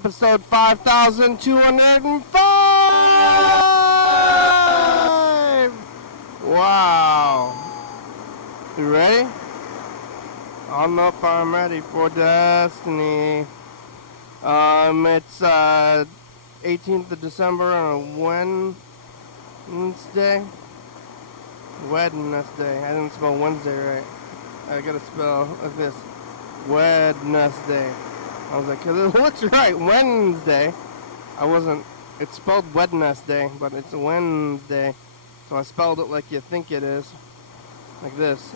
episode 5205! Wow. You ready? I don't know if I'm ready for destiny. It's 18th of December on a Wednesday. Wednesday. I didn't spell Wednesday right. I gotta spell like this. Wednesday. I was like, it looks right, Wednesday. I wasn't, it's spelled Wednesday, but it's Wednesday. So I spelled it like you think it is. Like this.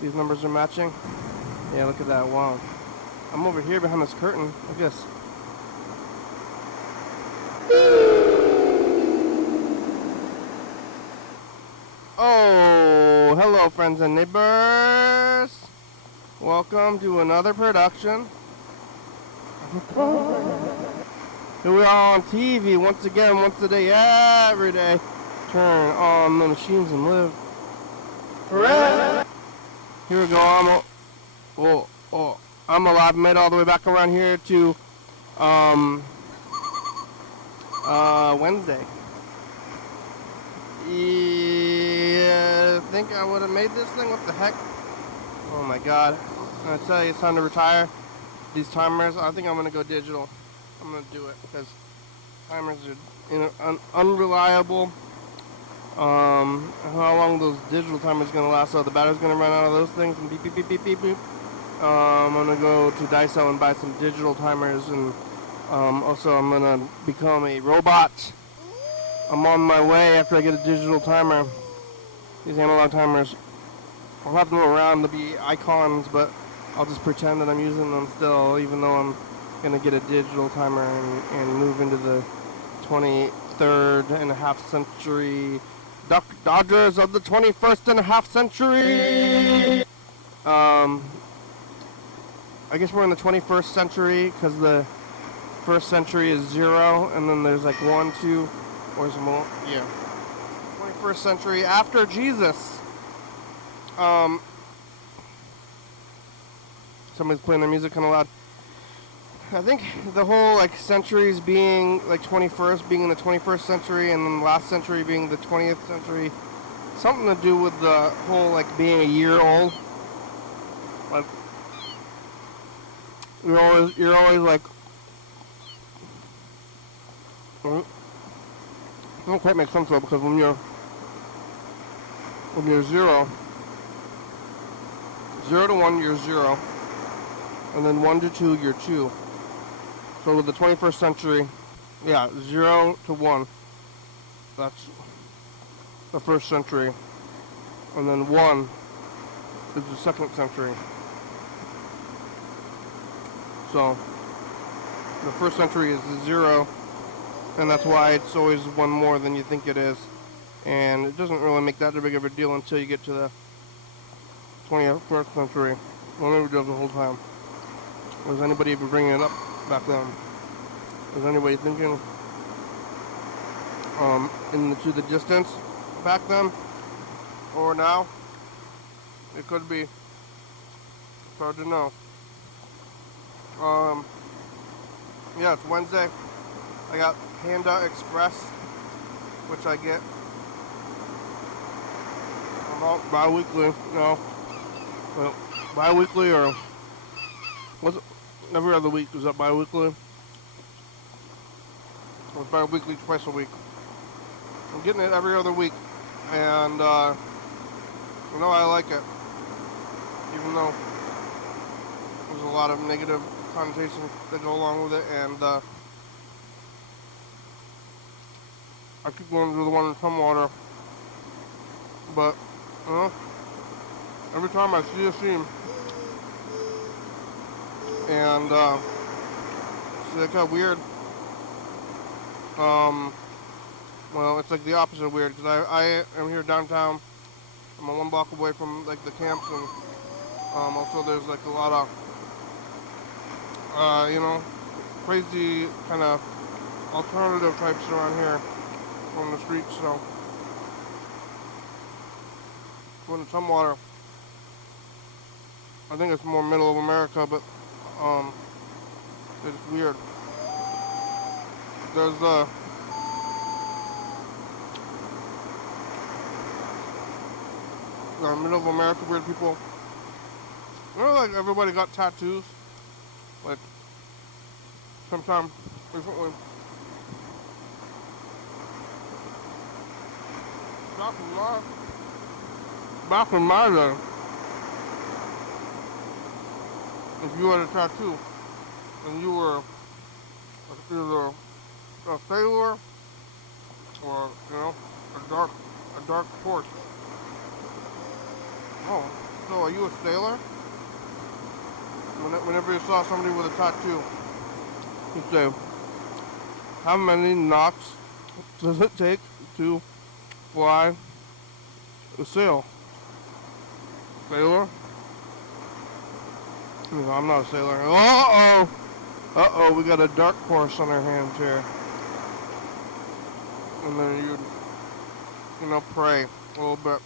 These numbers are matching. Yeah, look at that, wow. I'm over here behind this curtain. Look at this. Oh, hello friends and neighbors. Welcome to another production. Here we are on TV once again, once a day, every day. Turn on the machines and live forever. Here we go. I'm alive. Made all the way back around here to Wednesday. Yeah, I think I would have made this thing. What the heck? Oh my god. I'm gonna tell you, it's time to retire these timers. I think I'm gonna go digital. I'm gonna do it because timers are unreliable. How long those digital timers gonna last? So the battery's gonna run out of those things and beep beep beep beep beep beep. I'm gonna go to Daiso and buy some digital timers, and also I'm gonna become a robot. I'm on my way after I get a digital timer. These analog timers, I'll have them around to be icons, but I'll just pretend that I'm using them still, even though I'm gonna get a digital timer and move into the 23rd and a half century. Duck Dodgers of the 21st and a half century. I guess we're in the 21st century because the first century is 0, and then there's like 1, 2, or is more? Yeah. 21st century after Jesus. Somebody's playing their music kind of loud. I think the whole like centuries being like 21st being in the 21st century, and then last century being the 20th century, something to do with the whole like being a year old. Like you're always like, it doesn't quite make sense though, because when you're 0 to 1 you're 0, and then 1 to 2 you're 2. So with the 21st century, yeah, 0 to 1, that's the first century, and then 1 is the second century. So the first century is 0, and that's why it's always 1 more than you think it is. And it doesn't really make that big of a deal until you get to the 21st century. Well, never does the whole time. Was anybody even bringing it up back then? Was anybody thinking into the distance back then or now? It could be. It's hard to know. Yeah, it's Wednesday. I got Panda Express, which I get about bi-weekly. No, well, bi-weekly, or was it every other week? Was that bi-weekly? It was bi-weekly, twice a week. I'm getting it every other week, and I like it, even though there's a lot of negative connotations that go along with it, and I keep going to the one in Tumwater, but every time I see a seam, and it's like kind of weird. Well, it's like the opposite of weird, because I am here downtown. I'm 1 block away from like the camps, and also there's like a lot of crazy kind of alternative types around here on the streets. So going to Tumwater, I think it's more middle of America, but it's weird. There's middle of America weird people. You know, like everybody got tattoos. Like sometime recently. Back in my day, if you had a tattoo and you were either a sailor or, you know, a dark horse. Oh, so are you a sailor? Whenever you saw somebody with a tattoo, you say, how many knots does it take to fly a sail? Sailor? No, I'm not a sailor. Uh-oh! Uh-oh, we got a dark horse on our hands here. And then you know, pray a little bit.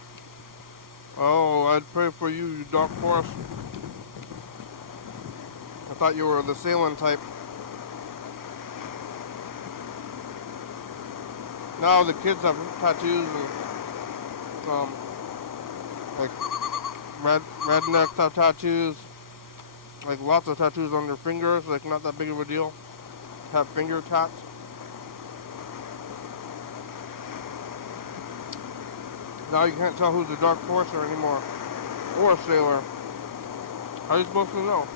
Oh, I'd pray for you, you dark horse. I thought you were the sailing type. Now the kids have tattoos and like rednecks have tattoos, like lots of tattoos on their fingers, like not that big of a deal. Have finger tats. Now you can't tell who's a dark horser anymore, or a sailor. How are you supposed to know?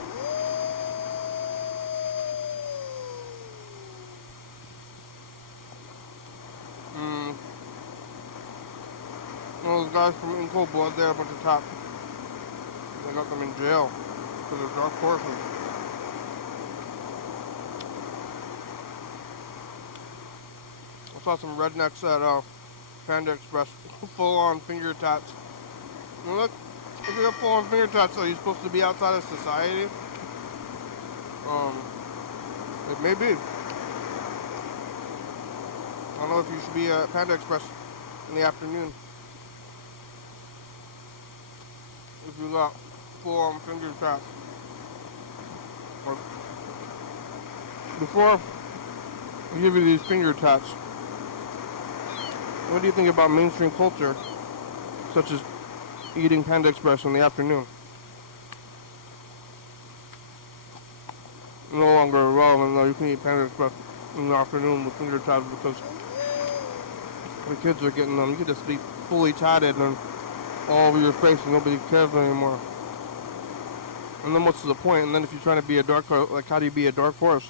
Those guys from In Cold Blood, they're a bunch of top. They got them in jail for their dark horses. I saw some rednecks at Panda Express, full-on finger tats. And look, if you have full-on finger tats, are you supposed to be outside of society? It may be. I don't know if you should be at Panda Express in the afternoon. If you got full-on finger tats. Or before I give you these finger tats, what do you think about mainstream culture, such as eating Panda Express in the afternoon? No longer relevant, though. You can eat Panda Express in the afternoon with finger tats because the kids are getting them. You could just be fully tatted and all over your face and nobody cares anymore. And then what's the point? And then if you're trying to be a dark horse, like how do you be a dark horse?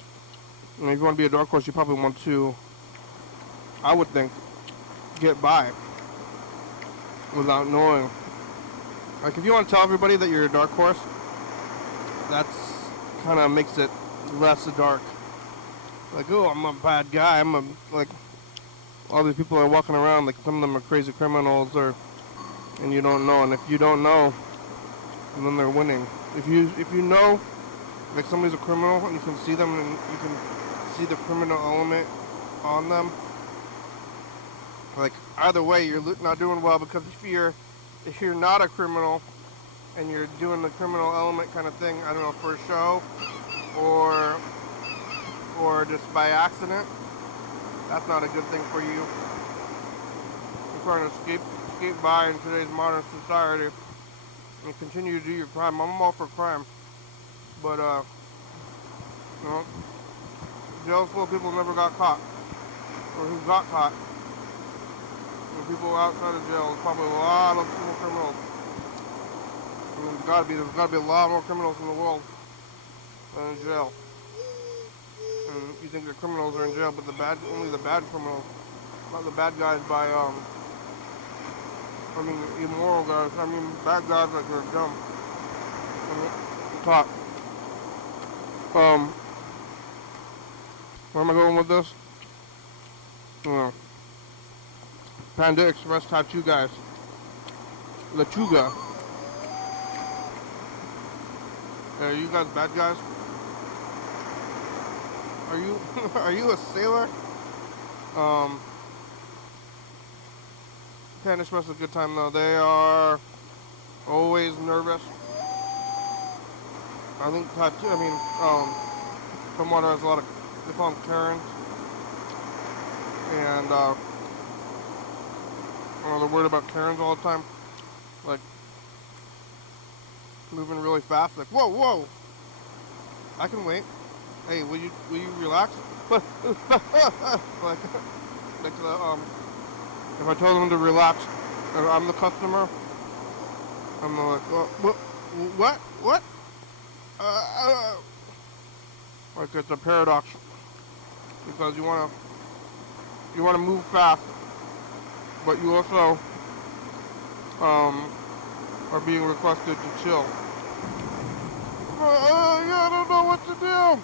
I mean, if you want to be a dark horse, you probably want to, I would think, get by without knowing. Like if you want to tell everybody that you're a dark horse, that's kind of makes it less dark. Like, oh, I'm a bad guy. Like all these people are walking around like some of them are crazy criminals, and you don't know. And if you don't know, then they're winning. If you know, like somebody's a criminal and you can see them and you can see the criminal element on them, like either way you're not doing well, because if you're not a criminal and you're doing the criminal element kind of thing, I don't know, for a show or just by accident, that's not a good thing for you. You're trying to escape by in today's modern society and continue to do your crime. I'm all for crime, but you know, jail's full of people who never got caught, or who got caught. And people outside of jail, there's probably a lot of more criminals. I mean, there's gotta be a lot more criminals in the world than in jail. And you think the criminals are in jail, but only the bad criminals, not the bad guys by immoral guys. I mean, bad guys like they're dumb. Top. Where am I going with this? Panda Express tattoo guys. Lechuga. Are you guys bad guys? Are you a sailor? Panda Express is a good time though. They are always nervous. I think from what there's a lot of, they call them Karens. and they're worried about Karens all the time, like moving really fast. Like, whoa, whoa! I can wait. Hey, will you relax? like if I told them to relax, and I'm the customer, I'm like, what? Like it's a paradox because you wanna move fast, but you also are being requested to chill. Yeah, I don't know what to do.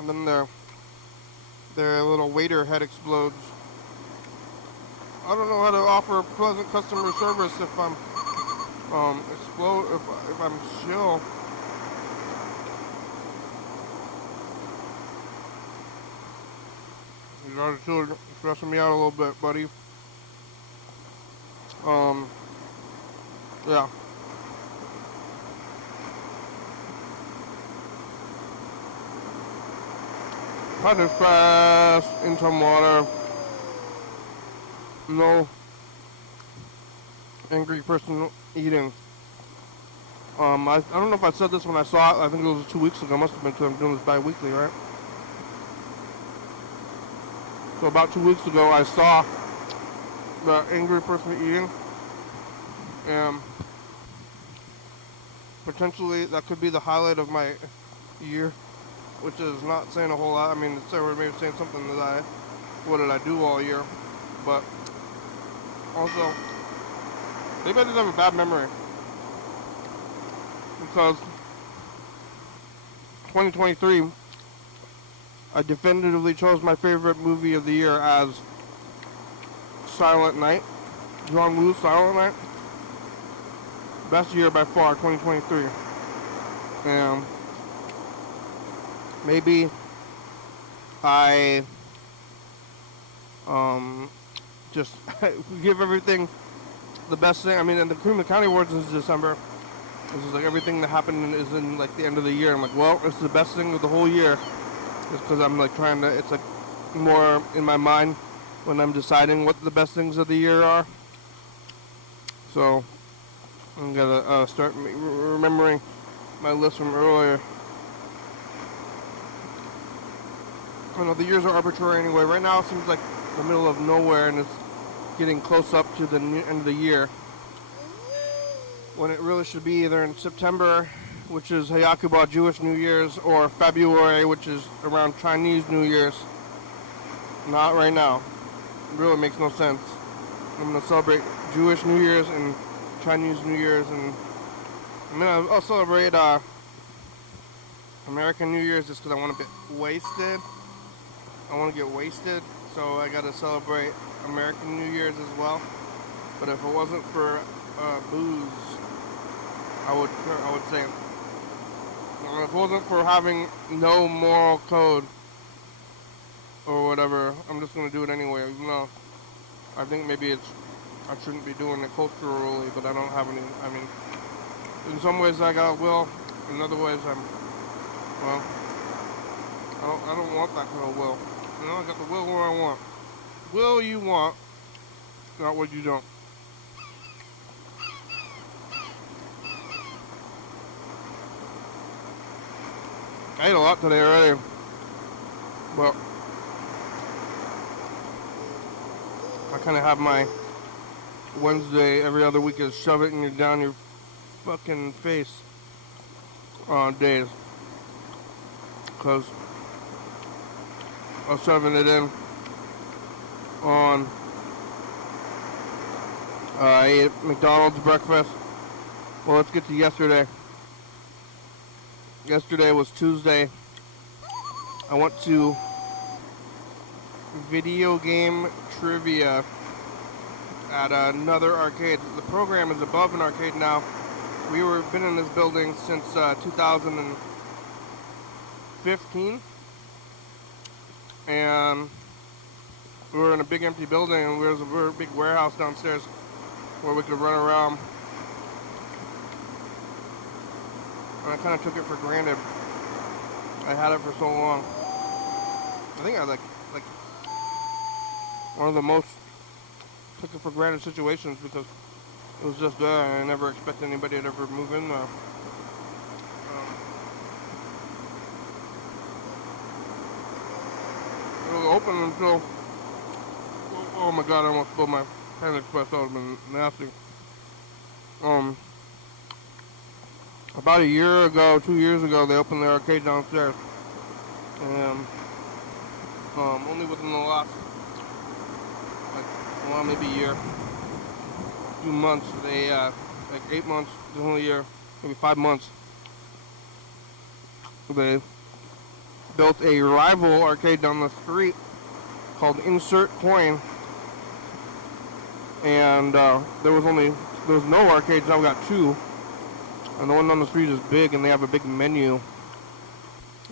And then their little waiter head explodes. I don't know how to offer pleasant customer service if I'm if I'm chill. These attitude are stressing me out a little bit, buddy. Yeah. Hot and fast, in some water. No angry person eating. I don't know if I said this when I saw it. I think it was 2 weeks ago. Must have been because I'm doing this bi-weekly, right? So about 2 weeks ago, I saw the angry person eating, and potentially that could be the highlight of my year, which is not saying a whole lot. I mean, it's maybe saying something that what did I do all year, but also maybe I just have a bad memory because 2023 I definitively chose my favorite movie of the year as Silent Night. John Woo's Silent Night. Best year by far, 2023. And maybe I just give everything the best thing. I mean, and the Clams County Awards is December. This is like everything that happened is in like the end of the year. I'm like, well, it's the best thing of the whole year. Just because I'm like trying to, it's like more in my mind when I'm deciding what the best things of the year are. So I'm gonna start remembering my list from earlier. I know the years are arbitrary anyway. Right now it seems like the middle of nowhere and it's getting close up to the end of the year, when it really should be either in September, which is Hayakuba Jewish New Year's, or February, which is around Chinese New Year's. Not right now. It really makes no sense. I'm going to celebrate Jewish New Year's and Chinese New Year's, and I'll celebrate American New Year's just because I want to get wasted. I want to get wasted, so I got to celebrate American New Year's as well. But if it wasn't for booze, I would say, if it wasn't for having no moral code or whatever, I'm just going to do it anyway, even though I think maybe I shouldn't be doing it culturally, but I don't have any. I mean, in some ways I got will, in other ways I don't want that kind of will. You know, I got the will where I want. Will you want, not what you don't. I ate a lot today already, but I kind of have my Wednesday every other week is shove it down your fucking face days, because I was shoving it in on I ate McDonald's breakfast. Well, let's get to yesterday. Yesterday was Tuesday. I went to video game trivia at another arcade. The program is above an arcade now. We've been in this building since 2015, and we were in a big empty building, and there was a big warehouse downstairs where we could run around. And I kind of took it for granted. I had it for so long. I think I had like like one of the most took it for granted situations because it was just there and I never expected anybody to ever move in there. It was open until, oh my god, I almost spilled my Panda Express. That would have been nasty. About a year ago, 2 years ago, they opened the arcade downstairs. And only within the last, maybe a year, few months, they, 8 months, the whole year, maybe 5 months, they built a rival arcade down the street called Insert Coin. And there was no arcades, now we got 2. And the one on the street is big, and they have a big menu.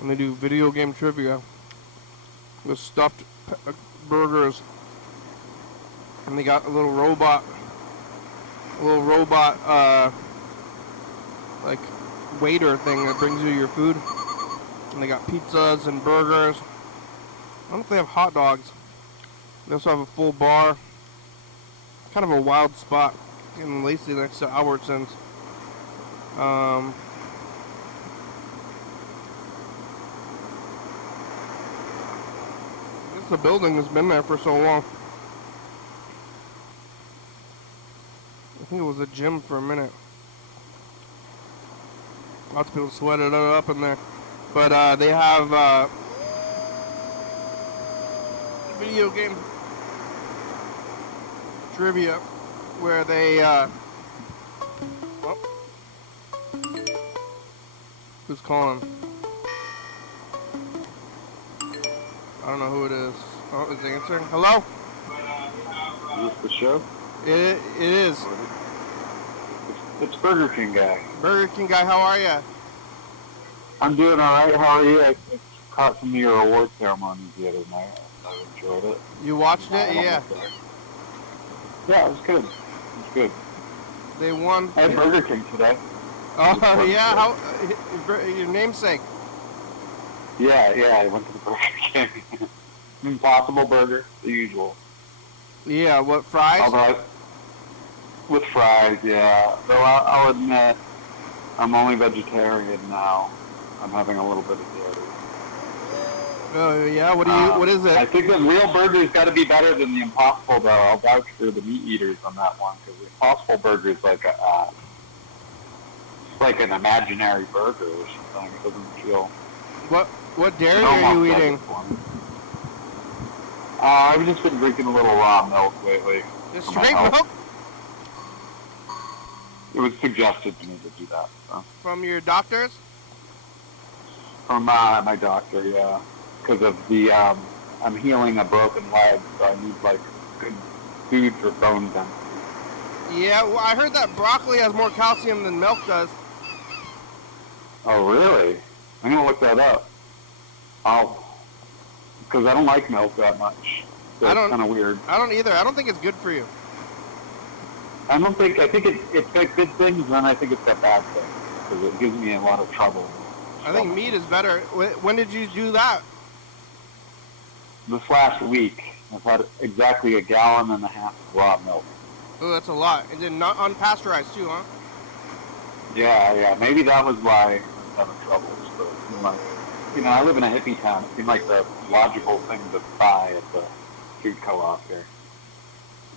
And they do video game trivia with stuffed burgers. And they got a little robot, like, waiter thing that brings you your food. And they got pizzas and burgers. I don't know if they have hot dogs. They also have a full bar. Kind of a wild spot in Lacey next to Albertsons. I guess the building has been there for so long. I think it was a gym for a minute. Lots of people sweated it up in there. But they have video game trivia where they who's calling? I don't know who it is. Oh, is it answering? Hello? Is this the show? It is. It's Burger King guy. Burger King guy, how are you? I'm doing all right. How are you? I caught some of your award ceremonies the other night. I enjoyed it. You watched it? Yeah. Yeah, it was good. It was good. They won. I had Burger King today. Oh, yeah. How? Your namesake. Yeah. I went to the Burger King. Impossible Burger, the usual. Yeah. What, fries? With fries, yeah. Though I'll admit, I'm only vegetarian now. I'm having a little bit of dairy. Oh, yeah? What is it? I think the real burger's got to be better than the Impossible, though. I'll vouch for the meat eaters on that one, because the Impossible Burger is like it's like an imaginary burger or something. It doesn't feel... What dairy are you eating? I've just been drinking a little raw milk lately. Just straight milk? It was suggested to me to do that. So. From your doctors? From my doctor, yeah. Because of the, I'm healing a broken leg, so I need, like, good food for bone density. Yeah, well, I heard that broccoli has more calcium than milk does. Oh, really? I'm going to look that up. Because I don't like milk that much. So it's kind of weird. I don't either. I don't think it's good for you. I think it's got good things, and I think it's got bad things. Because it gives me a lot of trouble. I think meat is better. When did you do that? This last week. I've had exactly 1.5 gallons of raw milk. Oh, that's a lot. And then not unpasteurized too, huh? Yeah. Maybe that was why I was having troubles. But, I live in a hippie town. It seemed like the logical thing to buy at the food co-op here.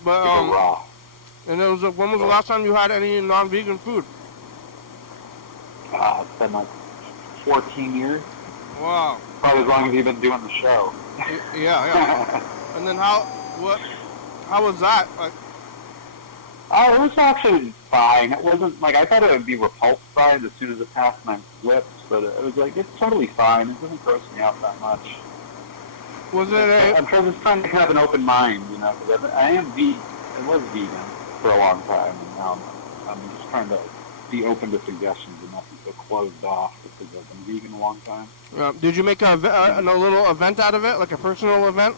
But, raw. And when was the last time you had any non-vegan food? It's been like 14 years. Wow. Probably as long as you've been doing the show. Yeah. And then how was that? Like, it was actually fine. It wasn't, I thought it would be repulsed by it as soon as it passed my lips, but it was it's totally fine. It doesn't gross me out that much. Was it I'm just trying to have an open mind, because I am vegan. I was vegan for a long time, and now I'm just trying to be open to suggestions and not be so closed off because I've been vegan a long time. Did you make a little event out of it, like a personal event?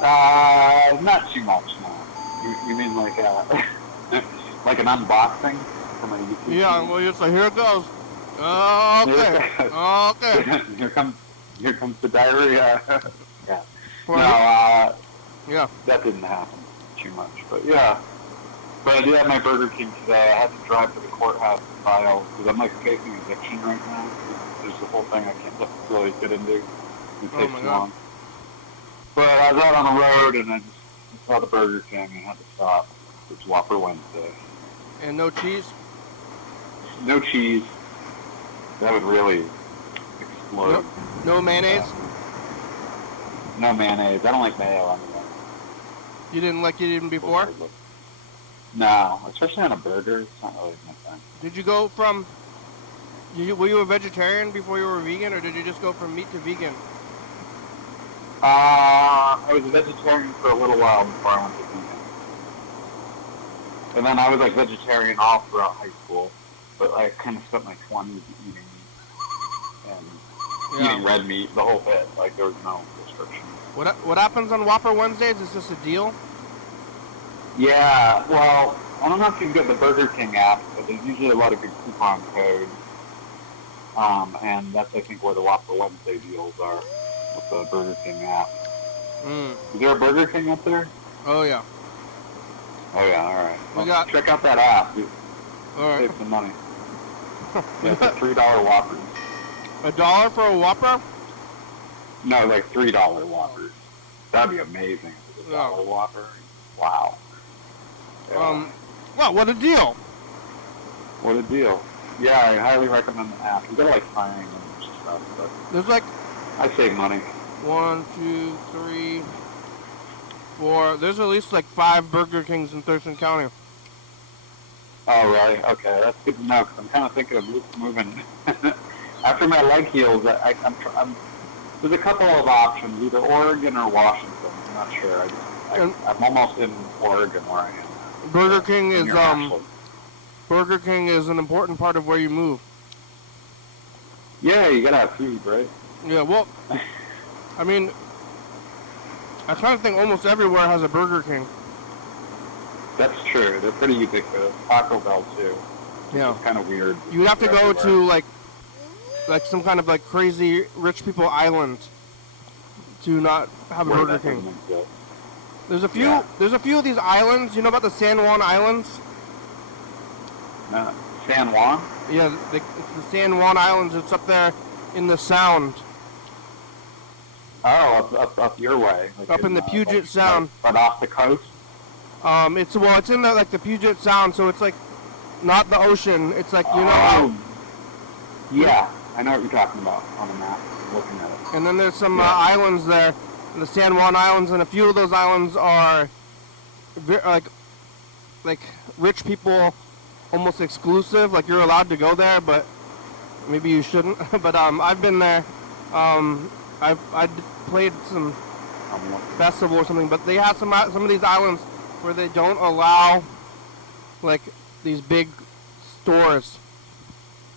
Not too much, no. You mean like like an unboxing from a YouTube? Yeah, well, you're like, here it goes. Okay. Okay. Here comes Here comes the diarrhea. Yeah. For No, yeah. that didn't happen too much. But yeah. But I did have my Burger King today. I had to drive to the courthouse to file because I'm like facing eviction right now. There's the whole thing I can't really get into. It takes too long. But I was out on the road and I saw the Burger King and had to stop. It's Whopper Wednesday. And no cheese? No cheese. That would really explode. No mayonnaise? No mayonnaise. I don't like mayo anyway. You didn't like it even before? No, especially on a burger. It's not really my thing. Did you go from... Were you a vegetarian before you were vegan, or did you just go from meat to vegan? I was a vegetarian for a little while before I went to vegan. And then I was like vegetarian all throughout high school. But I kind of spent my 20s eating meat and eating red meat, the whole bit. Like there was no restrictions. What happens on Whopper Wednesdays? Is this a deal? Yeah, well, I don't know if you can get the Burger King app, but there's usually a lot of good coupon codes. And that's, I think, where the Whopper Wednesday deals are with the Burger King app. Is there a Burger King up there? Oh, yeah. Oh, yeah, all right. Well, check out that app, dude. All right. Save some money. Yeah, it's a $3 Whoppers. $1 for a Whopper? No, like $3 Whoppers. That'd be amazing if it was a $1 Whopper. Wow. Yeah. Well, what a deal. What a deal. Yeah, I highly recommend the app. You gotta like find and stuff, but there's like I save money. 1, 2, 3, 4. There's at least like 5 Burger Kings in Thurston County. Oh, really? Okay, that's good to know because I'm kind of thinking of moving. After my leg heals, I'm there's a couple of options, either Oregon or Washington. I'm not sure. I'm almost in Oregon where I am. Burger King is Burger King is an important part of where you move. Yeah, you gotta have food, right? Yeah, well, I mean, I kind of think almost everywhere has a Burger King. That's true. They're pretty ubiquitous. Taco Bell too. Yeah. It's kind of weird. You have to go to like some kind of like crazy rich people island to not have a Burger King. There's a few. Yeah. There's a few of these islands. You know about the San Juan Islands? No. San Juan? Yeah, it's the San Juan Islands. It's up there in the Sound. Oh, up your way. Like up in the Puget Sound. But off the coast? It's in the like the Puget Sound, so it's like not the ocean. It's like Yeah, I know what you're talking about on the map. I'm looking at it. And then there's some islands there, the San Juan Islands, and a few of those islands are like rich people, almost exclusive. Like you're allowed to go there, but maybe you shouldn't. But I've been there. I played some festival or something, but they have some of these islands where they don't allow like these big stores.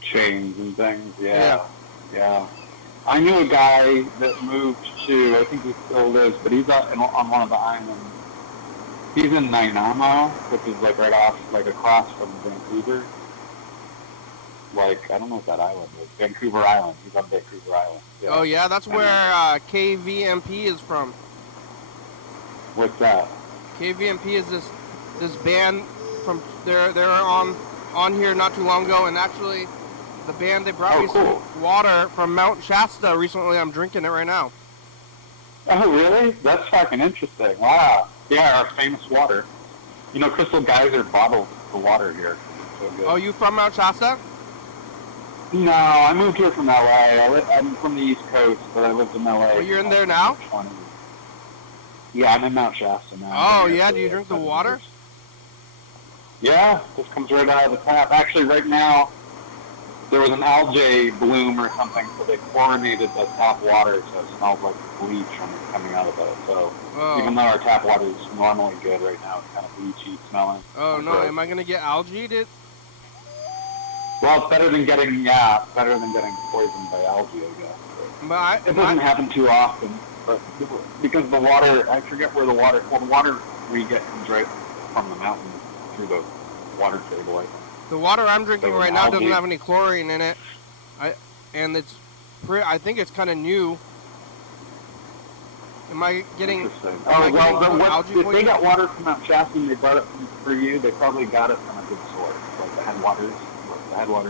Chains and things, yeah. I knew a guy that moved to, I think he still lives, but he's on one of the islands. He's in Nanaimo, which is like right off, like across from Vancouver. Like, I don't know what that island is. Vancouver Island. He's on Vancouver Island. Yeah. Oh yeah, that's where KVMP is from. What's that? KVMP is this band from they're on here not too long ago, and actually the band they brought me some water from Mount Shasta recently. I'm drinking it right now. Oh really? That's fucking interesting. Wow. Yeah, our famous water. You know, Crystal Geyser bottles the water here. So good. Oh, you from Mount Shasta? No, I moved here from LA. I'm from the East Coast, but I lived in LA. Oh, you're in there now? 20. Yeah, I'm in Mount Shasta now. Oh, yeah? Do you drink the water? Yeah, this comes right out of the tap. Actually, right now, there was an algae bloom or something, so they chlorinated the tap water, so it smells like bleach when it's coming out of it. So even though our tap water is normally good right now, it's kind of bleachy smelling. Oh, no. Am I going to get algae? Well, it's better than getting poisoned by algae, I guess. But it doesn't happen too often. But because the water, I forget where the water we get comes right from the mountain through the water table. I think. The water I'm drinking right now doesn't have any chlorine in it. I think it's kind of new. Am I getting? Interesting. Am I Oh, well, getting algae if they poisoning? got water from Mount Shasta and they brought it for you, they probably got it from a good source, like the headwaters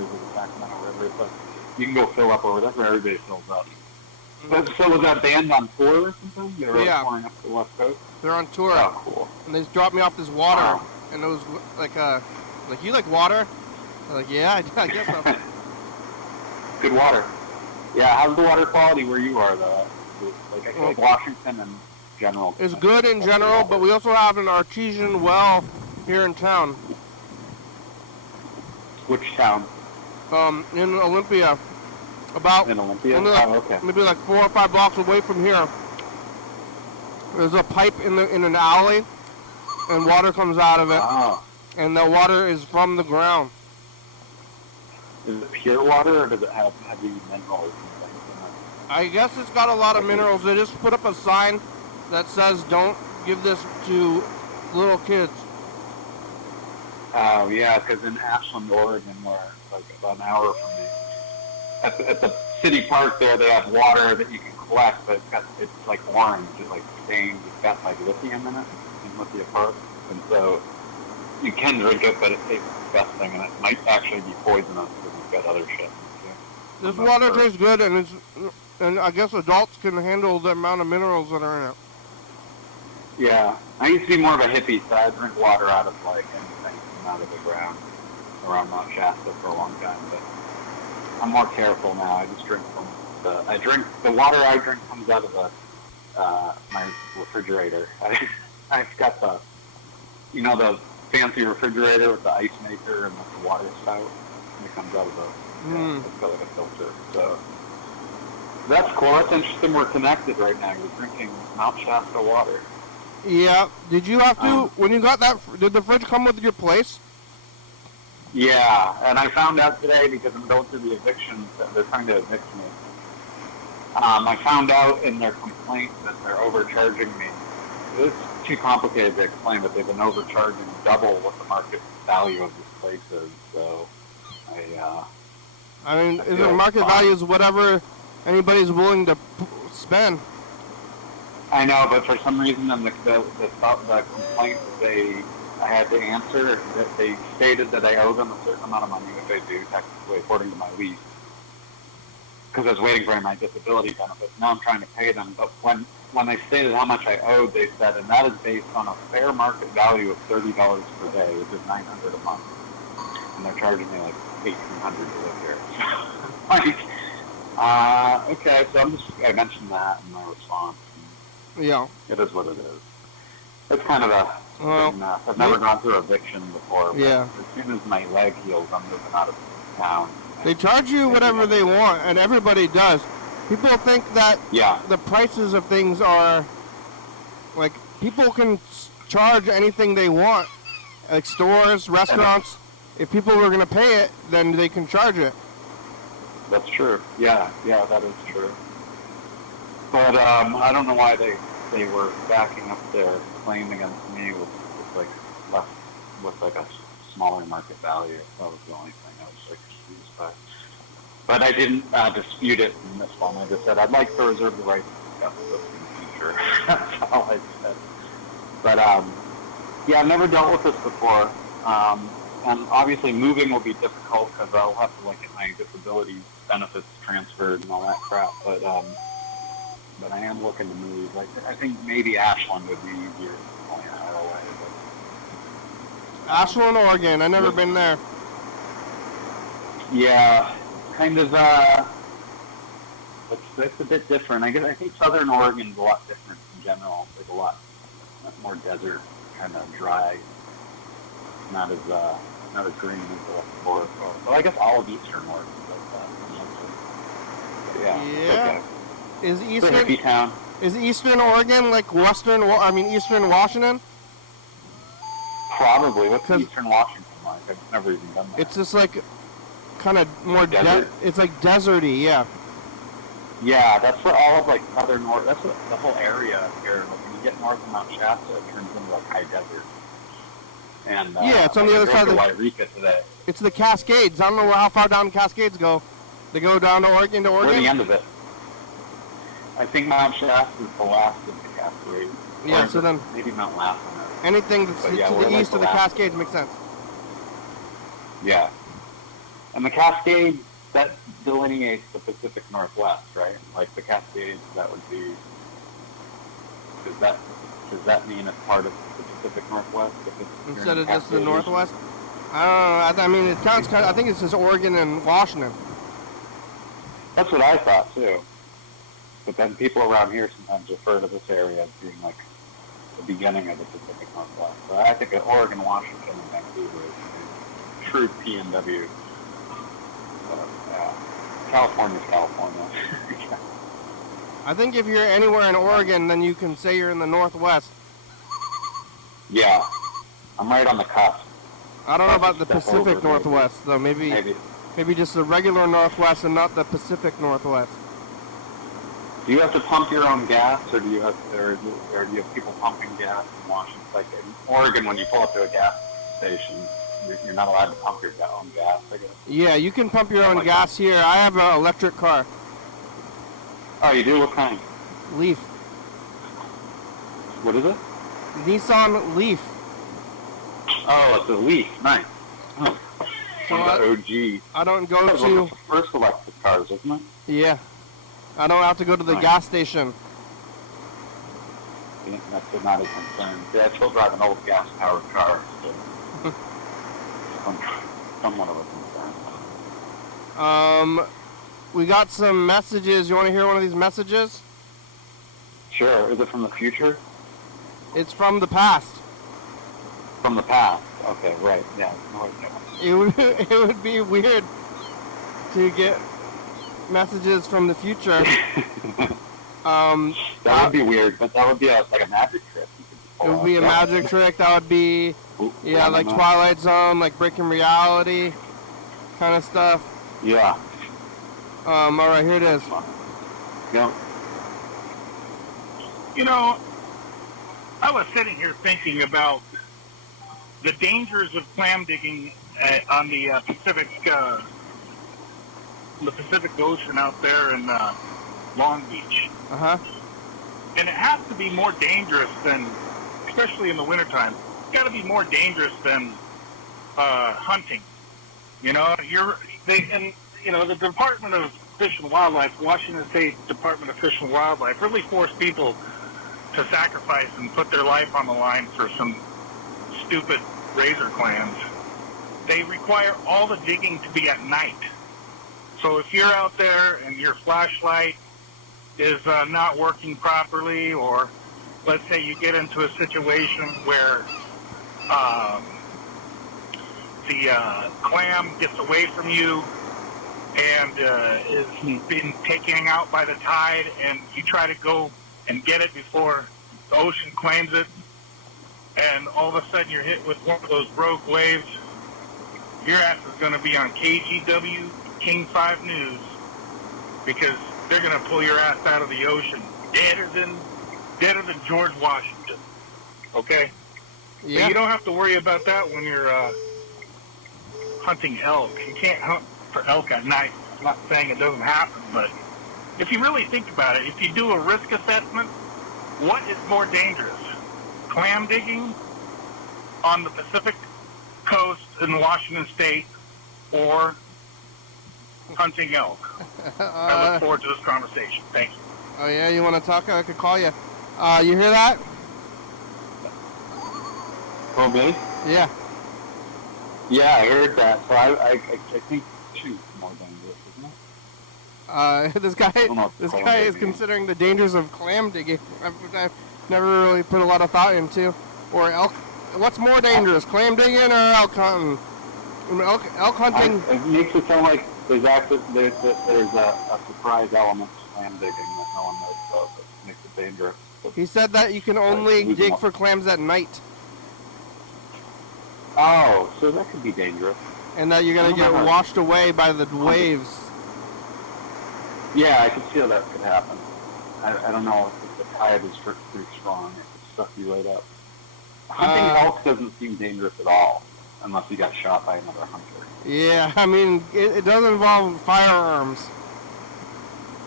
of the Sacramento River. So you can go fill up over there where everybody fills up. But, so was that band on tour or something? They were touring up the West Coast? They're on tour. Oh, cool. And they just dropped me off this water, Wow. and it was like, you like water? I'm like, yeah, I guess so. Good water. Yeah, how's the water quality where you are, though? Like, I feel like Washington in general. It's good in general, but we also have an artesian well here in town. Which town? In Olympia. About In Olympia? only like, okay. maybe like 4 or 5 blocks away from here. There's a pipe in an alley, and water comes out of it, Oh. and the water is from the ground. Is it pure water, or does it have heavy minerals and things in it? I guess it's got a lot of minerals. They just put up a sign that says, "Don't give this to little kids." Oh, yeah, because in Ashland, Oregon, where like about an hour from me, at the city park there, they have water that you can collect, but it's like orange, it's like stained, it's got like lithium in it, in Lithia Park, and so you can drink it, but it tastes disgusting, and it might actually be poisonous because it's got other shit in it. This water tastes good, and I guess adults can handle the amount of minerals that are in it. Yeah, I used to be more of a hippie, so I drink water out of like anything out of the ground around Mount Shasta for a long time, but I'm more careful now. I just drink from the water I drink comes out of my refrigerator. I've got the fancy refrigerator with the ice maker and the water spout. And it comes out of it's got like a filter. So that's cool. That's interesting. We're connected right now. You're drinking Mount Shasta water. Yeah. Did you have to, when you got that, did the fridge come with your place? Yeah, and I found out today because I'm going through the eviction, they're trying to evict me. I found out in their complaint that they're overcharging me. It's too complicated to explain, but they've been overcharging double what the market value of this place is. So, I mean, isn't market value is whatever anybody's willing to spend? I know, but for some reason in the complaint I had to answer that they stated that I owe them a certain amount of money, which I do technically according to my lease, because I was waiting for my disability benefits. Now I'm trying to pay them, but when they stated how much I owed, they said, and that is based on a fair market value of $30 per day, which is $900 a month, and they're charging me like $1,800 to live here. Okay, so I mentioned that in my response. Yeah. It is what it is. It's kind of a big mess. I've never gone through eviction before. Yeah. As soon as my leg heals, I'm moving out of town. They charge you whatever they want, and everybody does. People think that the prices of things are, like, people can charge anything they want, like stores, restaurants. If people were going to pay it, then they can charge it. That's true. Yeah, that is true. But I don't know why they were backing up their claim against me with like a smaller market value. That was the only thing I was like confused by. But I didn't dispute it in this one. I just said I'd like to reserve the right to discuss this in the future. That's all I said. But I've never dealt with this before. And obviously moving will be difficult because I'll have to get my disability benefits transferred and all that crap. But I am looking to move. I think maybe Ashland would be easier. Only an hour away. But, Ashland, Oregon. I've never been there. Yeah, kind of. It's a bit different. I think Southern Oregon's a lot different in general. It's like a lot more desert, kind of dry. Not as green as the forest. Well, I guess all of Eastern Oregon is like that. Yeah. Okay. Hippie town. Is Eastern Oregon like Eastern Washington? Probably. What's Eastern Washington like? I've never even done that. It's just like kind of more desert. It's like deserty, yeah. Yeah, that's where all of Southern Oregon. That's what the whole area here. When you get north of Mount Shasta, it turns into high desert. And it's on the other side of Wairika today. It's the Cascades. I don't know how far down the Cascades go. They go down to Oregon. We're the end of it. I think Mount Shasta is the last of the Cascades. Yeah, so then maybe Mount Lassen. Anything that's to the east of the Cascades makes sense. Yeah. And the Cascades, that delineates the Pacific Northwest, right? Like the Cascades, that would be, does that mean it's part of the Pacific Northwest? Instead of just the Northwest? I don't know. I mean, it counts. I think it's just Oregon and Washington. That's what I thought, too. But then people around here sometimes refer to this area as being like the beginning of the Pacific Northwest. So I think Oregon, Washington, and Vancouver is true PNW. California's California. I think if you're anywhere in Oregon, then you can say you're in the Northwest. Yeah. I'm right on the cusp. I don't know about the Pacific Northwest, though. Maybe just the regular Northwest and not the Pacific Northwest. Do you have to pump your own gas, or do you have people pumping gas in Washington? Like in Oregon, when you pull up to a gas station, you're not allowed to pump your own gas, I guess. Yeah, you can pump your own gas here. I have an electric car. Oh, you do? What kind? Leaf. What is it? Nissan Leaf. Oh, it's a Leaf. Nice. Oh. So OG. I don't go that was to... one of the first electric cars, isn't it? Yeah. I don't have to go to the gas station. Yeah, that's not a concern. Yeah, I still drive an old gas-powered car, so somewhat of a concern. We got some messages. You want to hear one of these messages? Sure. Is it from the future? It's from the past. From the past. Okay, right. Yeah. It would be weird to get messages from the future. That would be weird, but that would be like a magic trick. It would be a magic trick. That would be, like Twilight Zone, like Breaking Reality kind of stuff. Yeah. All right, here it is. Yeah. You know, I was sitting here thinking about the dangers of clam digging on the Pacific Ocean out there in Long Beach. Uh-huh. And it has to be more dangerous than, especially in the wintertime, it's got to be more dangerous than hunting. You know, the Department of Fish and Wildlife, Washington State Department of Fish and Wildlife, really forced people to sacrifice and put their life on the line for some stupid razor clams. They require all the digging to be at night. So if you're out there and your flashlight is not working properly, or let's say you get into a situation where the clam gets away from you and is been taken out by the tide, and you try to go and get it before the ocean claims it, and all of a sudden you're hit with one of those broke waves, your ass is going to be on KGW King 5 News, because they're going to pull your ass out of the ocean deader than George Washington. Okay? Yeah. But you don't have to worry about that when you're hunting elk. You can't hunt for elk at night. I'm not saying it doesn't happen, but if you really think about it, if you do a risk assessment, what is more dangerous? Clam digging on the Pacific coast in Washington State, or hunting elk? I look forward to this conversation. Thank you. Oh, yeah? You want to talk? I could call you. You hear that? Oh, me? Yeah. Yeah, I heard that. So I think shoot, more dangerous, isn't it? This guy is considering the dangers of clam digging. I've never really put a lot of thought into. Or elk. What's more dangerous, clam digging or elk hunting? Elk hunting. It makes it sound like there's a surprise element to clam digging that no one knows about. That makes it dangerous. He said that you can only dig for clams at night. Oh, so that could be dangerous. And that you're going to get washed away by the waves. Yeah, I can see how that could happen. I don't know if the tide is pretty strong. It could suck you right up. Hunting elk doesn't seem dangerous at all, unless you got shot by another hunter. Yeah, I mean, it does involve firearms.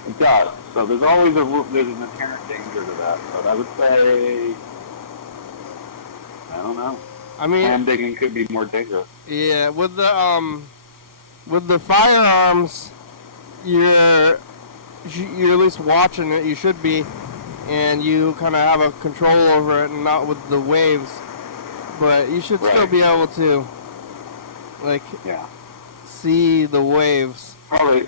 It does. So there's there's an inherent danger to that. But I would say, I don't know. I mean, Clam digging could be more dangerous. yeah, with the firearms, you're at least watching it. You should be, and you kind of have a control over it, and not with the waves. But you should still be able to, like, see the waves. Probably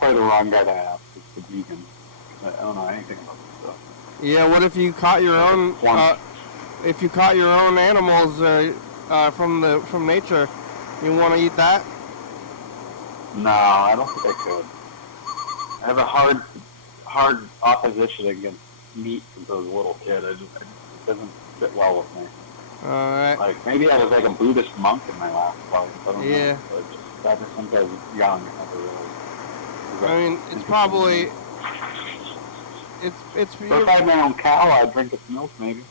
the wrong guy to ask. It's the vegan. I don't know anything about this stuff. Yeah, what if you caught your own? If you caught your own animals from nature, you want to eat that? No, I don't think I could. I have a hard opposition against meat since I was a little kid. It doesn't fit well with me. Alright. Like, maybe I was like a Buddhist monk in my last life. I don't know. But just ever since I was young, I never really... I mean, it's probably... It's So if I had my own cow, I'd drink its milk, maybe.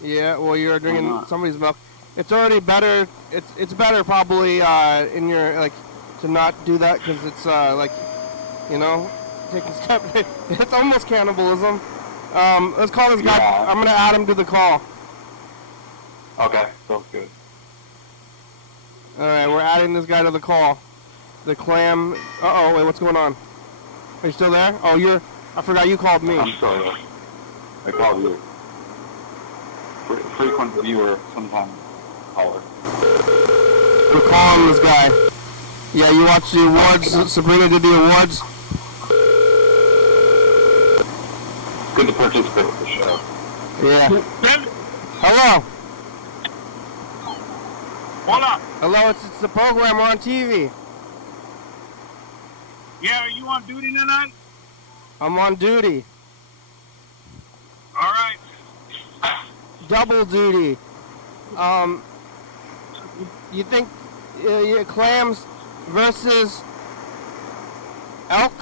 Yeah, well, you're drinking somebody's milk. It's already better. It's better probably in your, like, to not do that, because it's like, you know, taking step. It's almost cannibalism. Let's call this guy. Yeah. I'm gonna add him to the call. Okay, sounds good. All right, we're adding this guy to the call. The clam. Uh-oh, wait, what's going on? Are you still there? Oh, I forgot you called me. I'm sorry. I called you. Frequent viewer, sometimes caller. We're calling this guy. Yeah, you watched the awards. Sabrina did the awards. Good to participate with the show. Yeah. Hello. Hola. Hello, it's the program. We're on TV. Yeah, are you on duty tonight? I'm on duty. All right. Double duty. You think clams versus elk?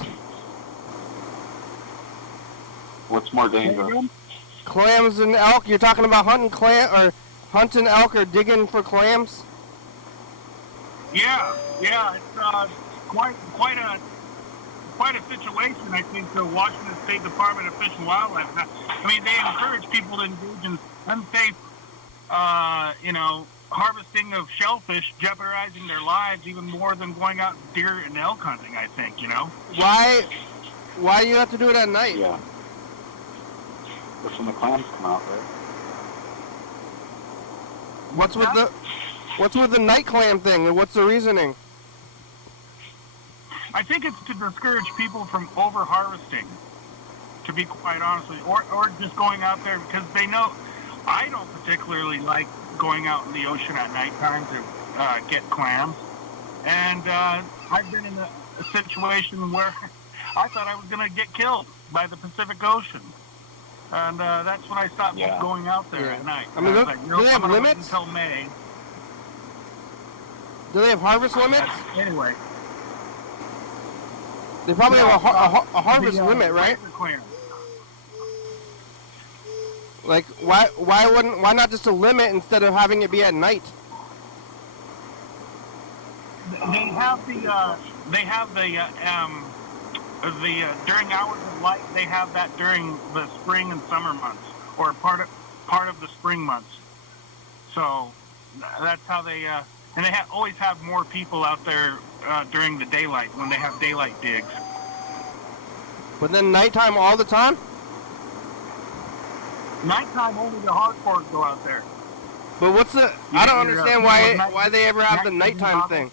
What's more dangerous? Clams and elk? You're talking about hunting elk or digging for clams? Yeah, it's quite a situation, I think, the Washington State Department of Fish and Wildlife. I mean, they encourage people to engage in unsafe, harvesting of shellfish, jeopardizing their lives even more than going out deer and elk hunting, I think, you know? Why do you have to do it at night? Yeah. That's when the clams come out, right? What's with the night clam thing, and what's the reasoning? I think it's to discourage people from over-harvesting, to be quite honest with you, or just going out there because they know. I don't particularly like going out in the ocean at nighttime to get clams, and I've been in a situation where I thought I was going to get killed by the Pacific Ocean, and that's when I stopped going out there at night. I mean, do they have limits? Until May. Do they have harvest limits? Anyway. They probably have a harvest limit, right? Like, why not just a limit instead of having it be at night? They have the during hours of light. They have that during the spring and summer months, or part of the spring months. So that's how they and they always have more people out there during the daylight when they have daylight digs. But then nighttime all the time? Nighttime only the hardcore go out there. But what's the? I don't understand why they ever have the nighttime thing.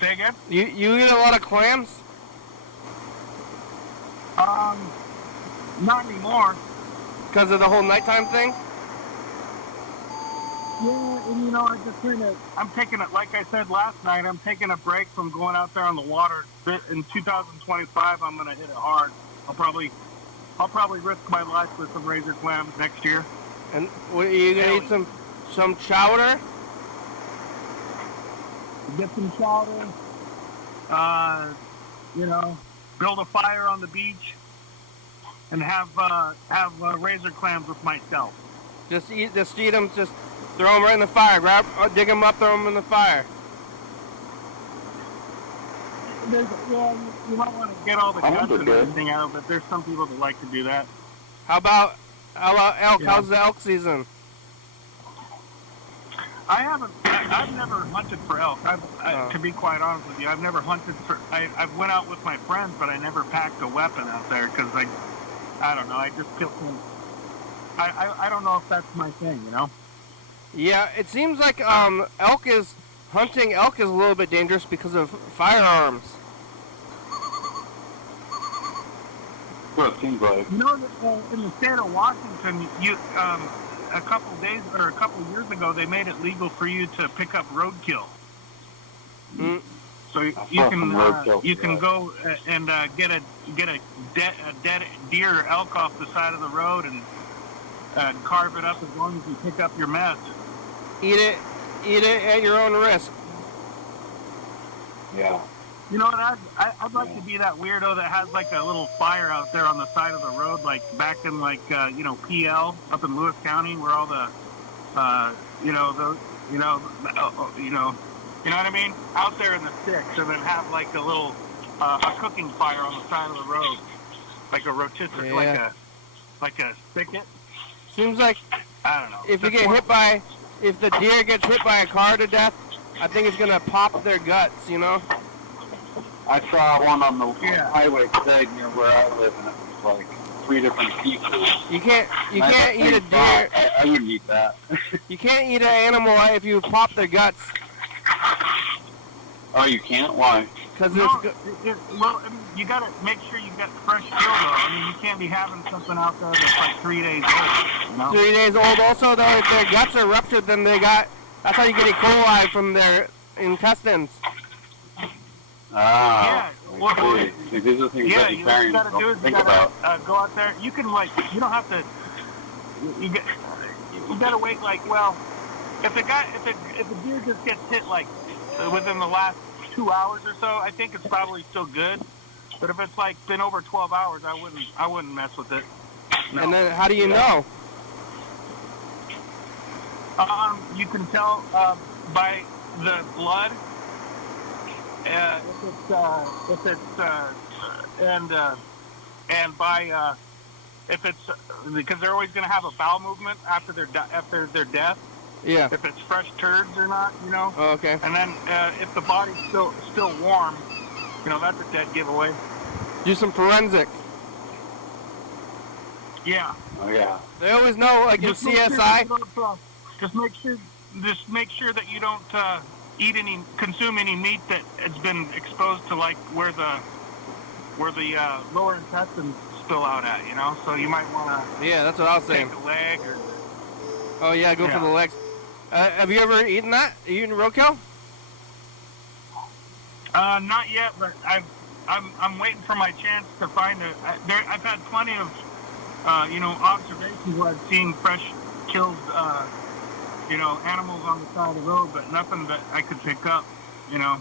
Say again? You eat a lot of clams? Not anymore. Because of the whole nighttime thing? Yeah, and I just I'm taking it, like I said last night, I'm taking a break from going out there on the water. In 2025, I'm going to hit it hard. I'll probably risk my life with some razor clams next year. And what, are you going to eat some chowder? Get some chowder, build a fire on the beach, and have razor clams with myself. Just eat them, just throw them right in the fire. Dig them up, throw them in the fire. you might want to get all the I guts think and they're good. everything out, but there's some people that like to do that. How about elk? Yeah. How's the elk season? I've never hunted for elk. To be quite honest with you, I've never hunted for. I've went out with my friends, but I never packed a weapon out there because I don't know. I just feel. I don't know if that's my thing, you know. Yeah, it seems like hunting elk is a little bit dangerous because of firearms. Well, it seems like. You know, in the state of Washington, a couple years ago, they made it legal for you to pick up roadkill. Mm. So you can go and get a dead deer or elk off the side of the road and carve it up as long as you pick up your mess. Eat it at your own risk. Yeah. You know what? I'd like to be that weirdo that has like a little fire out there on the side of the road, like back in PL up in Lewis County, where all the you know what I mean, out there in the sticks, and then have like a little a cooking fire on the side of the road, like a rotisserie, Yeah. like a spigot. Seems like I don't know. if the deer gets hit by a car to death, I think it's gonna pop their guts, you know? I saw one on the Yeah. highway today near where I live, and it was like 3 different pieces. You can't eat a deer. I wouldn't eat that. You can't eat an animal if you pop their guts, Oh, you can't? Why? because No, it's well, I mean, you gotta make sure you got fresh kill though. I mean, you can't be having something out there that's like 3 days old. You know? 3 days old. Also, though, if their guts are ruptured, then that's how you get E. coli from their intestines. Ah. Yeah, well, See, these are things yeah, what you vegetarians gotta do don't is you think gotta about. go out there. You can you don't have to. You gotta wait if the deer just gets hit within the last 2 hours or so, I think it's probably still good. But if it's been over 12 hours, I wouldn't mess with it. No. And then how do you know? You can tell by the blood. Because they're always going to have a bowel movement after their death. Yeah. If it's fresh turds or not, you know. Oh, okay. And then if the body's still warm, you know, that's a dead giveaway. Do some forensic. Yeah. Oh, yeah. They always know, like in Just make sure CSI. that you don't, just make sure that you don't consume any meat that has been exposed to where the lower intestines spill out at, you know. So you might want to Yeah, that's what I was saying. take a leg or. Oh yeah, go for the legs. Have you ever eaten that? Eaten roadkill? Not yet, but I'm waiting for my chance to find it. I've had plenty of observations where I've seen fresh killed animals on the side of the road, but nothing that I could pick up, you know.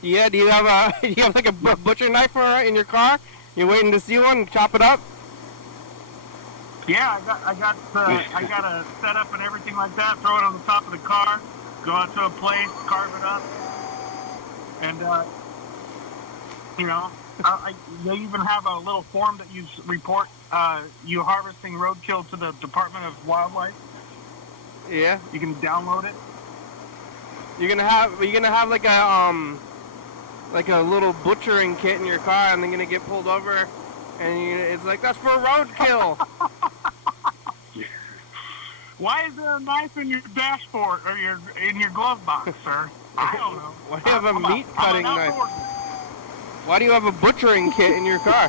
Yeah. Do you have like a butcher knife in your car? You're waiting to see one, chop it up? Yeah, I got a setup and everything like that. Throw it on the top of the car, go out to a place, carve it up, and they even have a little form that you report you harvesting roadkill to the Department of Wildlife. Yeah. You can download it. You're gonna have like a little butchering kit in your car, and they're gonna get pulled over, and it's like, that's for roadkill. Why is there a knife in your dashboard or in your glove box, sir? I don't know. Why do you have a meat I'm cutting an knife? outdoorsman. Why do you have a butchering kit in your car?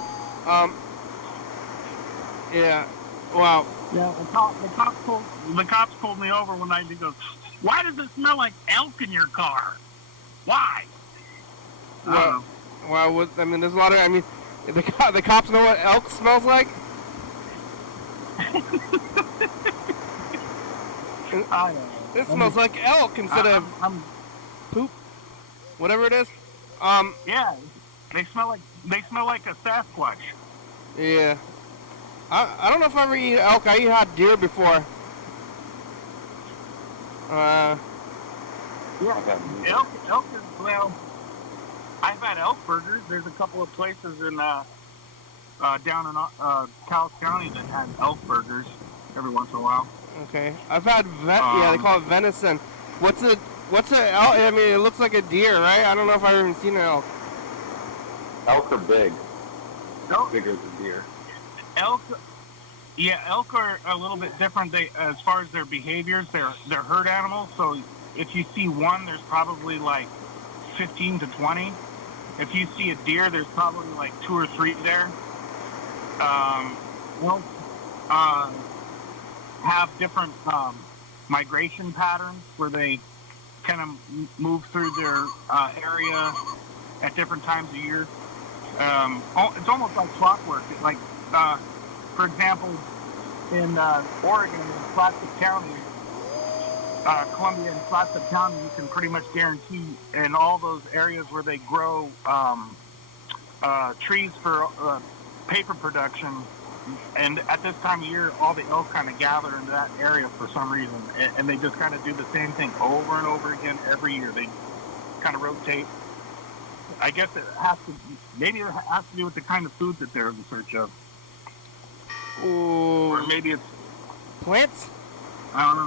Yeah. Wow. Yeah, the cops pulled me over one night and he goes, "Why does it smell like elk in your car? Why?" Well, there's a lot of. The cops know what elk smells like. I don't know. It smells like elk instead of poop, whatever it is. Yeah, they smell like a Sasquatch. Yeah. I don't know if I ever eat elk. I had deer before. Yeah, elk is, well, I've had elk burgers. There's a couple of places in down in Taos County that had elk burgers every once in a while. Okay. I've had yeah, they call it venison. What's a elk? I mean, it looks like a deer, right? I don't know if I've even seen an elk. Elk are big. Elk, Bigger than deer. elk are a little bit different. They, as far as their behaviors, they're herd animals. So if you see one, there's probably like 15 to 20. If you see a deer, there's probably like 2 or 3 there. Elk have different migration patterns where they kind of move through their area at different times of year. It's almost like clockwork. It's like, for example, in Oregon, in Clatsop County, Columbia and Clatsop County, you can pretty much guarantee in all those areas where they grow trees for paper production, and at this time of year, all the elk kind of gather into that area for some reason, and they just kind of do the same thing over and over again every year. They kind of rotate. I guess maybe it has to do with the kind of food that they're in search of. Ooh. Or maybe it's Plants? I don't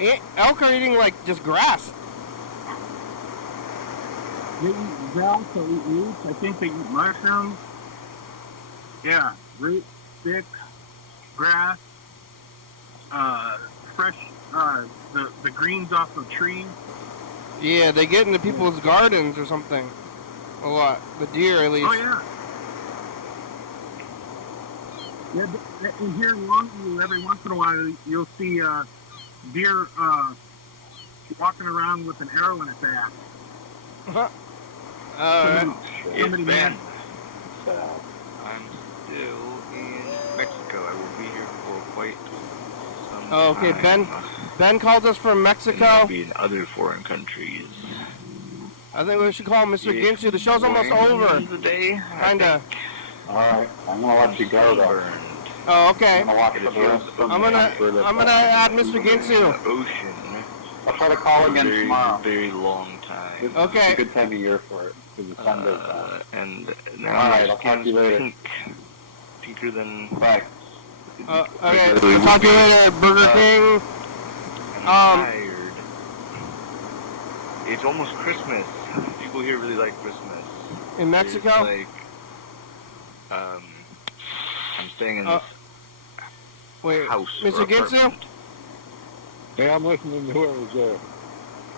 know. Elk are eating like just grass. They eat grass, they eat roots. I think they eat mushrooms. Yeah, roots, sticks, grass, fresh, the greens off of trees. Yeah, they get into people's gardens or something. A lot. The deer, at least. Oh, yeah. Yeah, and here in Longview, every once in a while, you'll see deer walking around with an arrow in its ass. It's Ben. I'm still in Mexico. I will be here for quite some Oh, okay, time. Ben calls us from Mexico. I'll be in other foreign countries. I think we should call Mr. Ginsu. The show's almost over. Today, Kinda. Alright, I'm gonna let you go though. Oh, okay. I'm gonna watch the rest of I'm gonna add Mr. Ginsu. Ocean. I'll try to call again very, tomorrow. Very long time. Okay. It's a good time of year for it, because the sun goes down. And now Alright, my I'll talk to you skin's later. pinker than. Bye. Okay, we'll talk to you later, Burger King. I'm tired. It's almost Christmas. People here really like Christmas. In Mexico? It's like, I'm staying in this Wait, house. Mr. or Ginsu? apartment. Hey, I'm listening to whoever's there.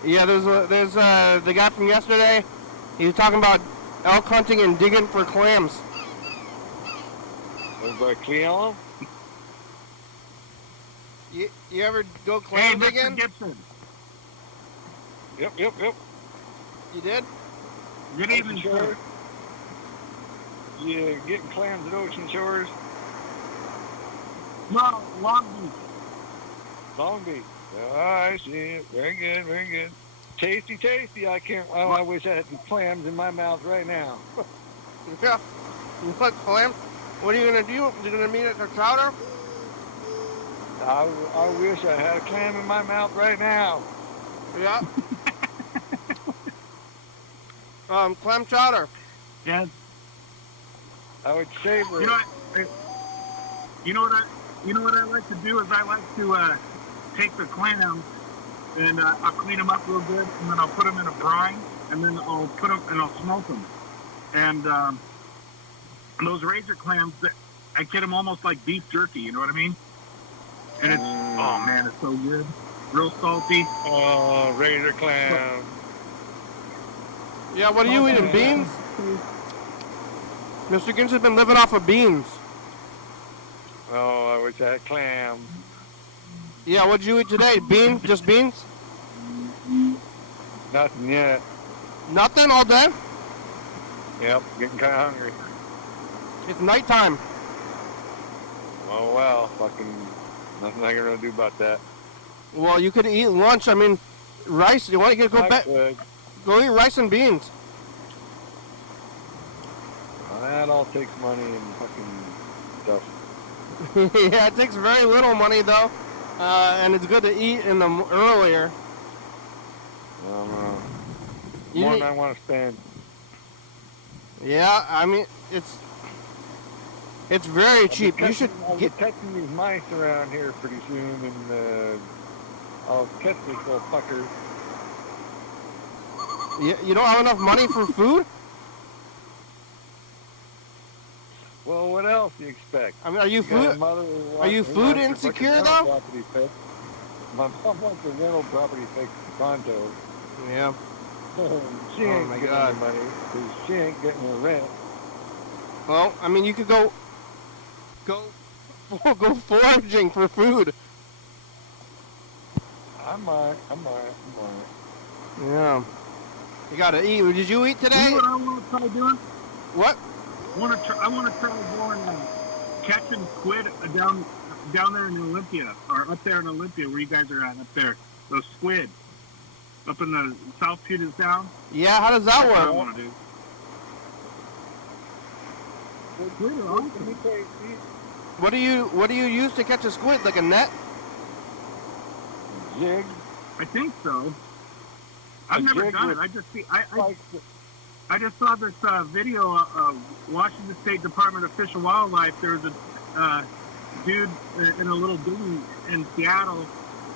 Yeah, there's the guy from yesterday. He was talking about elk hunting and digging for clams. Everybody clean on? You ever go Hey, clam Mr. digging? Gibson. Yep. You did? Good evening, Ocean sir. Shores? You getting clams at Ocean Shores? No, Long Beach. Long Beach. Oh, I see it. Very good. Tasty. I wish I had some clams in my mouth right now. Yeah. You want clams? What are you gonna do? You gonna meet at the chowder? I wish I had a clam in my mouth right now. Yeah. Clam chowder. Yeah. I would savor You it. know what I like to do is I like to take the clams and I'll clean them up real good, and then I'll put them in a brine, and then I'll put them and I'll smoke them. And those razor clams, I get them almost like beef jerky. You know what I mean? And it's oh man, it's so good, real salty. Oh, razor clam. Yeah, what are you eating? Beans? Mr. Ginsu's been living off of beans. Oh, I wish I had clam. Yeah, what'd you eat today? Beans? Just beans? Nothing yet. Nothing all day? Yep, getting kind of hungry. It's nighttime. Oh well, fucking nothing I can really do about that. Well, you could eat lunch. I mean, rice. You want to go I back? could. Go eat rice and beans. Well, that all takes money and fucking stuff. Yeah, it takes very little money though, and it's good to eat in the earlier. I don't know. You More need- than I want to spend. Yeah, I mean, it's very cheap. You should I'll be get. catching these mice around here pretty soon, and I'll catch this little fucker. You don't have enough money for food? Well, what else do you expect? I mean, are you You got a food? mother who Are you who food wants her insecure, fucking though? rental property fixed. My mom wants the rental property fixed pronto. Yeah. She ain't my getting God. any money because she ain't getting her rent. Well, I mean, you could go foraging for food. I might. Yeah. You gotta eat. Did you eat today? You know what I want to try doing? What? I want to try going catching squid down there in Olympia, or up there in Olympia where you guys are at up there. Those squid up in the South Puget Sound. Yeah. How does that That's what I work? want to do. Squid are awesome. What do you use to catch a squid? Like a net? Jig. I think so. I've A never jig done with- it. Like, I just saw this video of Washington State Department of Fish and Wildlife. There was a dude in a little dinghy in Seattle,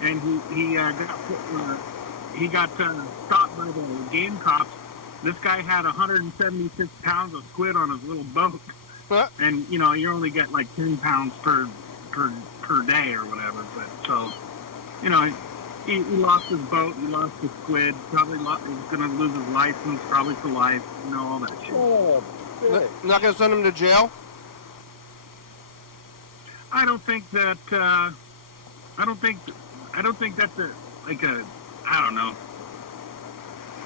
and he got stopped by the game cops. This guy had 176 pounds of squid on his little boat, What? and you only get like 10 pounds per day or whatever. But so, he lost his boat, he lost his squid, probably he's going to lose his license, probably for life, all that shit. oh, shit. Not gonna send him to jail? I don't think that, I don't think that's I don't know.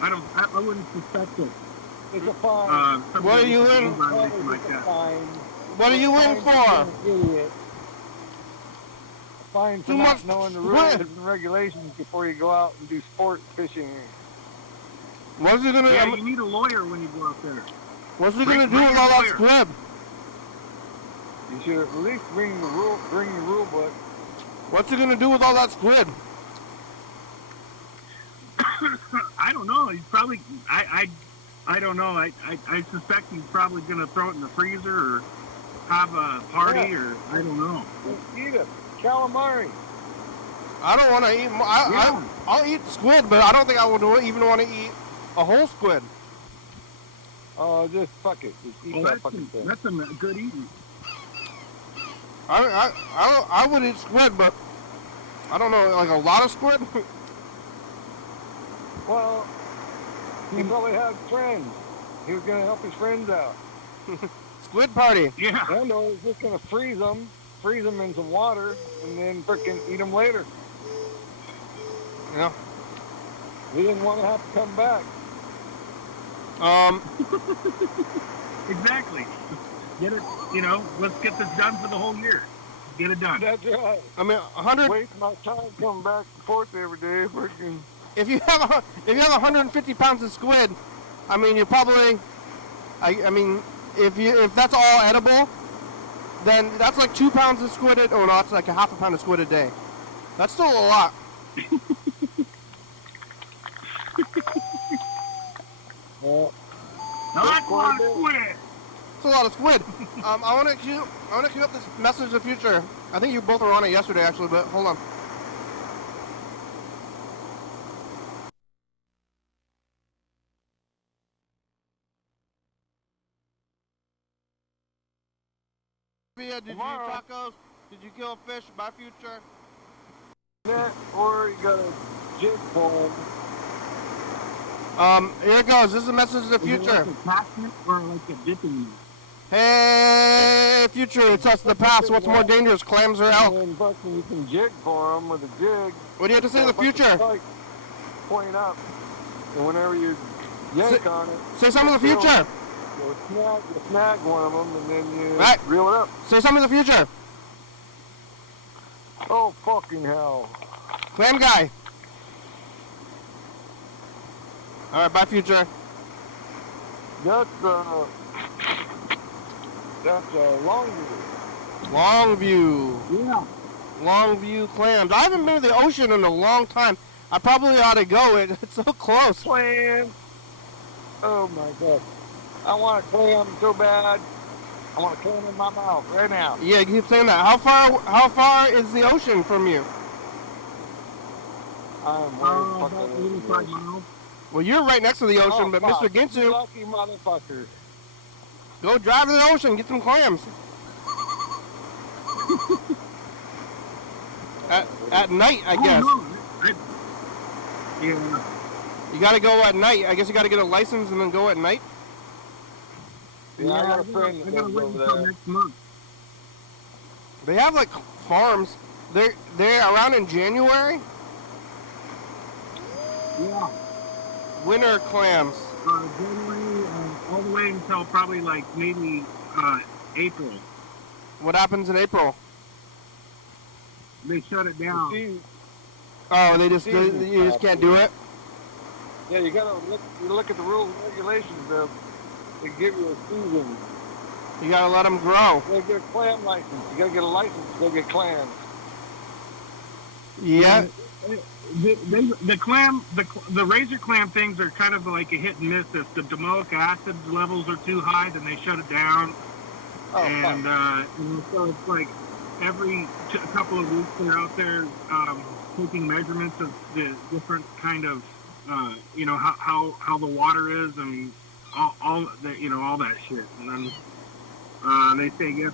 I wouldn't suspect it. It's a fine. What are you in? Violation like that. What are you in for? Idiot. Fine for Too not much knowing the rules squid. and regulations before you go out and do sport fishing. What's he gonna? Yeah, you need a lawyer when you go out there. What's he gonna do with all that squid? You should at least bring the rule book. What's he gonna do with all that squid? I don't know. He's probably, I don't know. I suspect he's probably going to throw it in the freezer or have a party or I don't know. Just eat it. Calamari. I don't want to eat. I'll eat squid, but I don't think I would even want to eat a whole squid. Oh, just fuck it. Just eat that fucking thing. That's a good eating. I would eat squid, but I don't know, like a lot of squid. Well, he probably had friends. He was going to help his friends out. Squid party. Yeah. And or he's just going to freeze them in some water, and then frickin' eat them later. Yeah. He didn't want to have to come back. Exactly. Get it, let's get this done for the whole year. Get it done. That's right. I mean, 100. Waste my time coming back and forth every day. Freaking. If you have 150 pounds of squid, I mean, you probably. I mean, if that's all edible, then that's like 2 pounds of squid. Oh no, it's like a half a pound of squid a day. That's still a lot. Well, Not one squid. It's a lot of squid. I want to queue up this message of the future. I think you both were on it yesterday, actually, but hold on. Did you eat tacos? Did you kill a fish? By future. net, or you got a jig pole. Here it goes. This is a message of the future. Like a attachment or like a dipping net? Hey, future, it's us, the past. What's more dangerous, clams or elk? And then fucking you can jig for them with a jig. What do you have to say to the future? Point up, and whenever you yank on it, Say something to the future. you snag one of them, and then you Right. reel it up. Say something to the future. Oh, fucking hell. Clam guy. All right, bye, future. That's Longview. Longview. Yeah. Longview clams. I haven't been to the ocean in a long time. I probably ought to go. It's so close. Clams. Oh my God. I want a clam so bad. I want a clam in my mouth right now. Yeah, you keep saying that. How far is the ocean from you? I'm way About fucking 85 miles. Well, you're right next to the ocean, but Mr. You Ginsu, lucky motherfucker. go drive to the ocean, get some clams. At night, I guess. Yeah. You gotta go at night. I guess you gotta get a license and then go at night. Yeah, I got a friend that gotta lives wait over until there. next month. They have like farms. They're around in January. Yeah. Winter clams. January all the way until probably like maybe April. What happens in April? They shut it down. Oh, you just can't do it. Yeah, you gotta look at the rules and regulations. They give you a season. You gotta let them grow. You gotta get a clam license. You gotta get a license to go get clams. Yeah. The razor clam things are kind of like a hit and miss. If the domoic acid levels are too high, then they shut it down. Oh, And so it's like every couple of weeks they're out there taking measurements of the different kind of how the water is and all that all that shit. And then they say yes.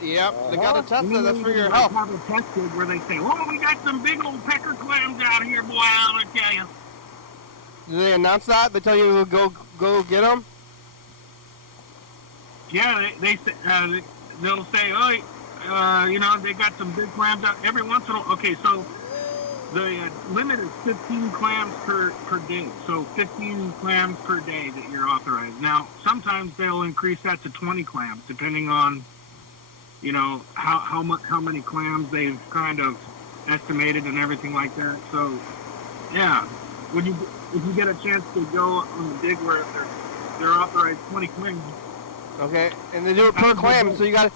Yep. They gotta test it. That's for your health. Have a test kit where they say, "Oh, we got some big old pecker clams out here, boy. I'm gonna tell you." Do they announce that? They tell you to go get them? Yeah, they'll say, "Oh, they got some big clams out." Every once in a while. Okay, so the limit is 15 clams per day. So 15 clams per day that you're authorized. Now, sometimes they'll increase that to 20 clams, depending on, how many clams they've kind of estimated and everything like that. So, yeah, if you get a chance to go on a dig where they're authorized 20 clams. Okay, and they do it per clam, so you gotta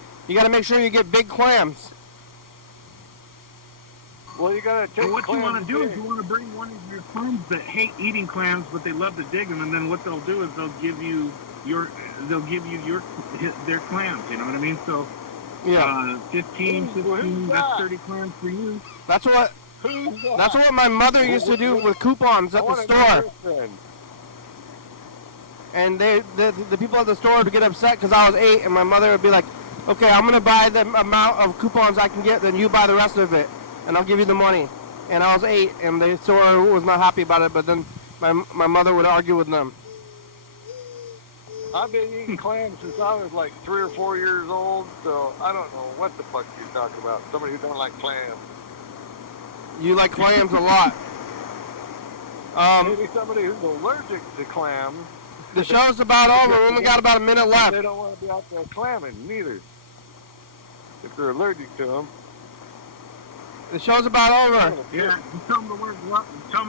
make sure you get big clams. Well, you gotta take. So what you want to do is you want to bring one of your clams that hate eating clams, but they love to dig them, and then what they'll do is they'll give you their clams. You know what I mean? So Yeah. 15, that's 30 clams for you. That's what my mother used to do with coupons at the store. And the people at the store would get upset because I was 8, and my mother would be like, "Okay, I'm gonna buy the amount of coupons I can get, then you buy the rest of it, and I'll give you the money." And I was 8, and the store was not happy about it. But then my mother would argue with them. I've been eating clams since I was like 3 or 4 years old, so I don't know what the fuck you're talking about. Somebody who don't like clams. You like clams a lot. Maybe somebody who's allergic to clams. The show's about over. We only got about a minute left. They don't want to be out there clamming, neither. If they're allergic to them. The show's about over. Yeah, tell them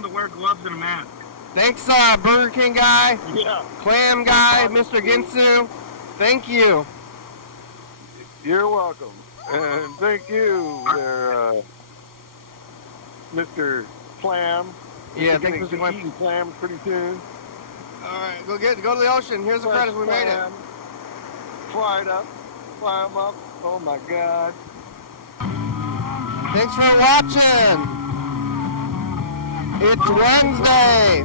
to wear gloves and a mask. Thanks, Burger King guy, Yeah. Clam guy, Mr. Ginsu. Thank you. You're welcome. And thank you there, Mr. Clam. Yeah, You're thanks, gonna Mr. be Clam. eating clams pretty soon. All right, go to the ocean. Here's the credits. We made it. Fly it up. Fly 'em up. Oh my God. Thanks for watching. It's Wednesday.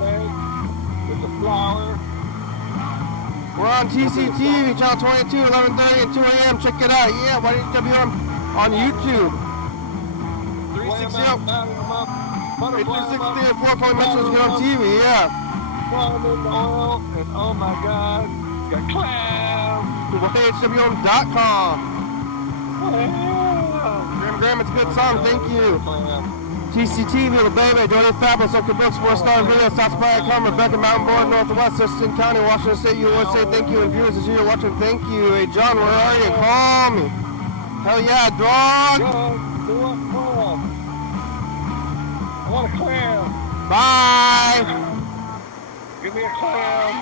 With the flower. We're on TCTV, channel 22, 11:30 and 2 a.m. Check it out. Yeah, YDHWM on YouTube. 360 360 4-point Mitchell's good on TV, yeah. Fly 'em in the oil. And oh my God. Got clams. YDHWM.com. Graham, it's a good song. Thank you. TCTV, little baby, Jordan Fabulous, Uncle Brooks, 4-star video, South Spire, Rebecca, Mountain Board, Northwest, Thurston County, Washington State, USA. Thank you, and viewers, as you're watching, thank you. Hey, John, where are you? Call me. Hell yeah, dog. I want a clam. Bye. Give me a clam.